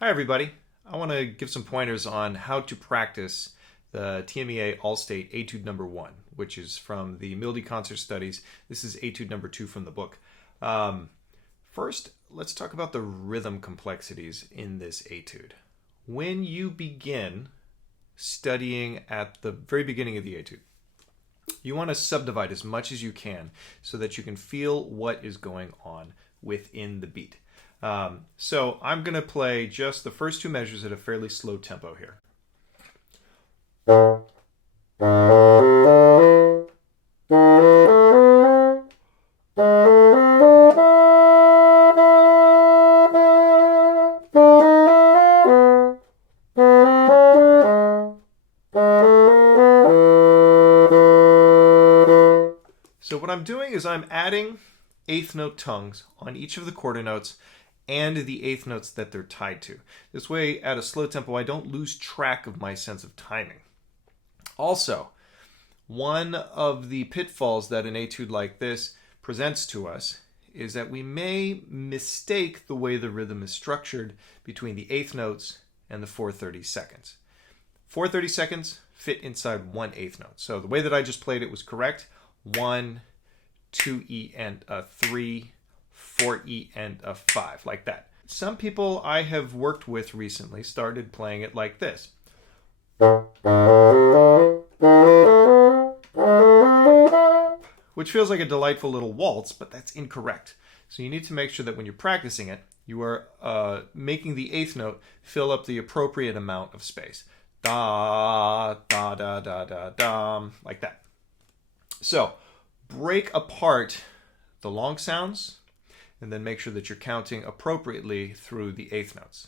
Hi everybody. I want to give some pointers on how to practice the TMEA All-State Etude number 1, which is from the Mildy Concert Studies. This is Etude number 2 from the book. First, let's talk about the rhythm complexities in this etude. When you begin studying at the very beginning of the etude, you want to subdivide as much as you can so that you can feel what is going on within the beat. So I'm going to play just the first two measures at a fairly slow tempo here. So what I'm doing is I'm adding eighth note tongues on each of the quarter notes and the eighth notes that they're tied to. This way, at a slow tempo, I don't lose track of my sense of timing. Also, one of the pitfalls that an etude like this presents to us is that we may mistake the way the rhythm is structured between the eighth notes and the 4/30 seconds. 4/30 seconds fit inside one eighth note. So the way that I just played it was correct. 1, 2E and a 3, 4E and a 5, like that. Some people I have worked with recently started playing it like this. Which feels like a delightful little waltz, but that's incorrect. So you need to make sure that when you're practicing it, you are making the eighth note fill up the appropriate amount of space. Da, da, da, da, da, da, like that. So break apart the long sounds and then make sure that you're counting appropriately through the eighth notes.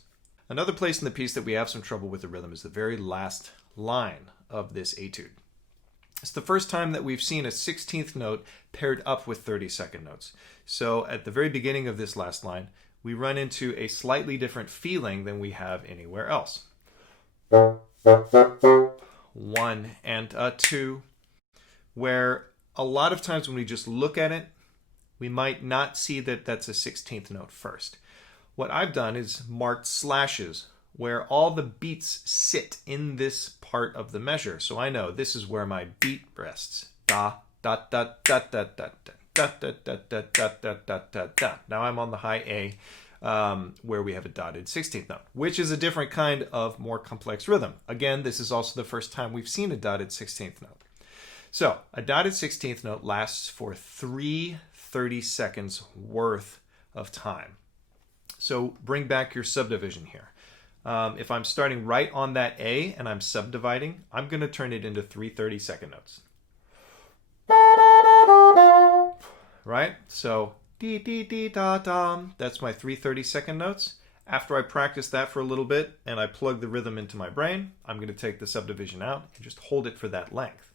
Another place in the piece that we have some trouble with the rhythm is the very last line of this etude. It's the first time that we've seen a 16th note paired up with 32nd notes. So at the very beginning of this last line, we run into a slightly different feeling than we have anywhere else. 1 and a 2, where a lot of times when we just look at it, we might not see that that's a 16th note first. What I've done is marked slashes where all the beats sit in this part of the measure. So I know this is where my beat rests. Da, da, da, da, da, da, da, da, da, da, da, da, da, da, da. Now I'm on the high A, where we have a dotted 16th note, which is a different kind of more complex rhythm. Again, this is also the first time we've seen a dotted 16th note. So a dotted 16th note lasts for 3/30 seconds worth of time. So bring back your subdivision here. If I'm starting right on that A and I'm subdividing, I'm going to turn it into 3/30 second notes. Right? So dee dee dee da da. That's my 3/30 second notes. After I practice that for a little bit and I plug the rhythm into my brain, I'm going to take the subdivision out and just hold it for that length.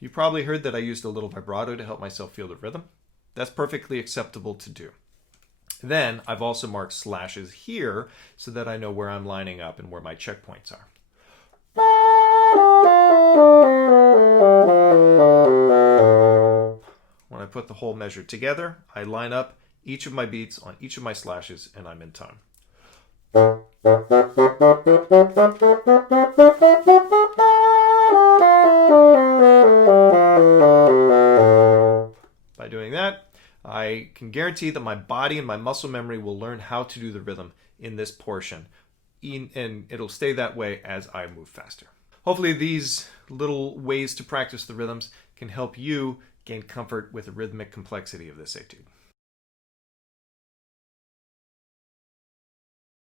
You probably heard that I used a little vibrato to help myself feel the rhythm. That's perfectly acceptable to do. Then I've also marked slashes here so that I know where I'm lining up and where my checkpoints are. When I put the whole measure together, I line up each of my beats on each of my slashes and I'm in time. By doing that, I can guarantee that my body and my muscle memory will learn how to do the rhythm in this portion, and it'll stay that way as I move faster. Hopefully these little ways to practice the rhythms can help you gain comfort with the rhythmic complexity of this etude.